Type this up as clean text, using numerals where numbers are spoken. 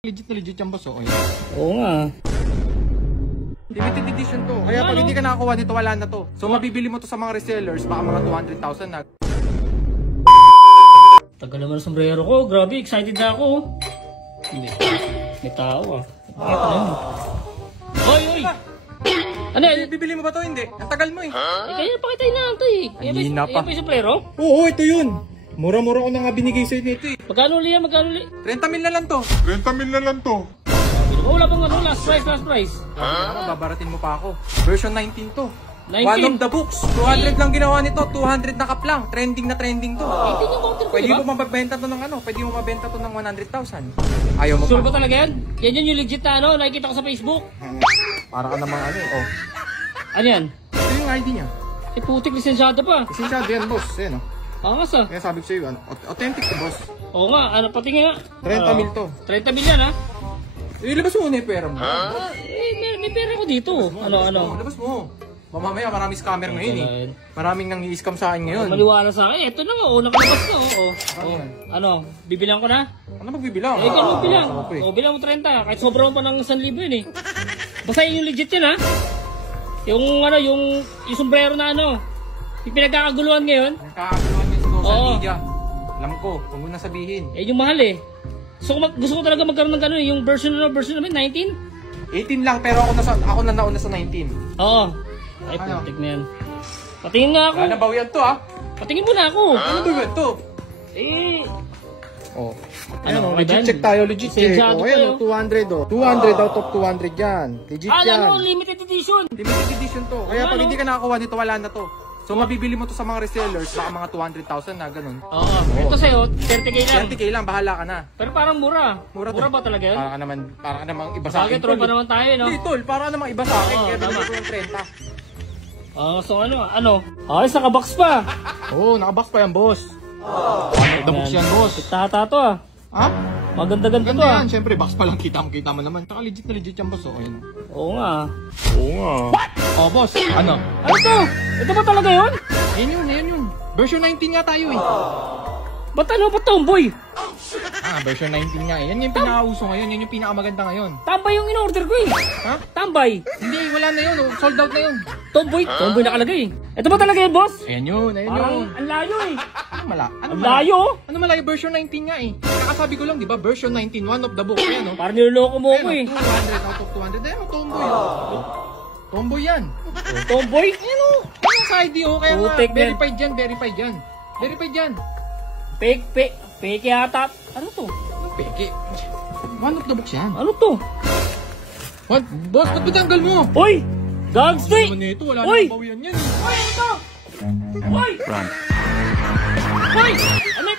Legit na legit yan boss, oh. Oo nga. Limited edition to. Kaya pag hindi ka nakakuha nito, wala na to. So mabibili mo to sa mga resellers, baka mga 200,000 na. Tagal naman ang sombrero ko. Grabe, excited na ako. Hindi. May tao ah. Oy, oy! Ano yan? Bibili mo ba to? Hindi. Ang tagal mo eh. Kaya pakitayin na ito eh. Ayun na pa. Yan ba yung sombrero? Oo, ito yun. Mura-mura ko na nga binigay sa'yo nito eh. Magkano ulit yan? Magkano ulit? 30 mil na lang to. 30 mil na lang to. Wala bang ano? Last price, last price. Babaratin mo pa ako. Version 19 to. 19? One of the books. 200 lang ginawa nito. 200 na kap lang. Trending na trending to. 18 yung counter ko, Pwede diba? mo mabenta to ng ano? Pwede mo mabenta to ng 100,000. Ayaw mo Sure pa. ba talaga yan? Yan yung legit na ano? Nakikita ko sa Facebook. Para ka namang ano eh. Oh. Ano yan? Ito yung ID niya. Eh putik lisensyado pa. Lisensyado yan boss. Ayan oh. Angas ah. Kaya sabi ko sa'yo, authentic to boss. Oo nga, ano patingin nga. 30 mil to. 30 mil yan ha? Ilabas mo na yung pera mo. May pera ko dito. Ano? Labas mo. Mamaya maraming scammer ngayon eh. Maraming nang i-scam sa akin ngayon. Maliwala sa akin. Ito na nga, nakalabas na. Ano, bibilang ko na? Ano magbibilang? Ikaw magbilang. Okay. Bilang mo 30. Kahit sobrang pa ng 1,000 yun eh. Basta yun yung legit yan ha? Yung ano, yung sombrero na ano. Yung pinagkakaguluhan ngayon. Nagkakaguluhan yun sa social Oo. media. Alam ko, huwag mo na sabihin. Eh yung mahal eh. Gusto ko talaga magkaroon ng gano'n. Yung version naman, 19? 18 lang pero ako na nauna sa 19. Oo. Ay, Ano? putik na yan. Patingin nga ako. Wala na bawian to ah. Patingin mo na ako. Ano ba yun to? Eh, Oh. ano, Legit check tayo, legit check. Lisensyado Oh, ayan, tayo. 200 oh. 200 out of 200 yan. Legit alam yan. mo, limited edition. Limited edition to. Kaya pag Ano? hindi ka nakakuha nito, wala na to. So mabibili mo to sa mga resellers, baka mga 200,000 na ganun. Oo. Ito sa'yo, 30k lang. 20k lang, bahala ka na. Pero parang mura. Mura Mura to. ba talaga yun? Para ka namang iba sa Bagay, akin. tropa tol. naman tayo, no? Hindi, tol, para ka namang iba sa akin. Oo, Kaya tama. binigay ko yung 30. So ano? Ay, sa kabox pa. Oo, nakabox pa yan, boss. The box yan, boss. Tata to ah. Ha? Maganda-ganda to Ganda ah. yan. Siyempre, box pa lang kita mo naman. Taka legit na legit yan, boss. Oh, ayun. Oo nga. Oh, boss. Ano? Ano to? Ito ba talaga yun? Yan yun. Version 19 nga tayo eh. Ba't tomboy? Version 19 nga eh. Yan yung pinakauso ngayon. Yan yung pinakamaganda ngayon. Tambay yung in-order ko eh. Ha? Tambay. Hindi, wala na yun. Oh. Sold out na yun. Tomboy nakalagay. Ito ba talaga yun, boss? Ayan yun. Parang ang layo eh. Ano Ang layo. Ano malayo? Version 19 nga eh. Kakasabi ko lang, di ba? Version 19, one of the book. Ayan, no? Parang niloloko mo ako eh. 200 out of 200. Ayan, tomboy. Tomboy yan. Tomboy? Ayan, oh. Ayan sa ID, oh. Kaya nga, Putik, man. verified yan. Verified yan. Fake yata. Ano to? Anong peke? One of the books yan. Ano to? What? Boss, ba't bitanggal mo? Hoy! Gangstay! Ano nito? Wala Uy! nang bawian yan. Hoy! Ano to? Hoy! Hoy! Ano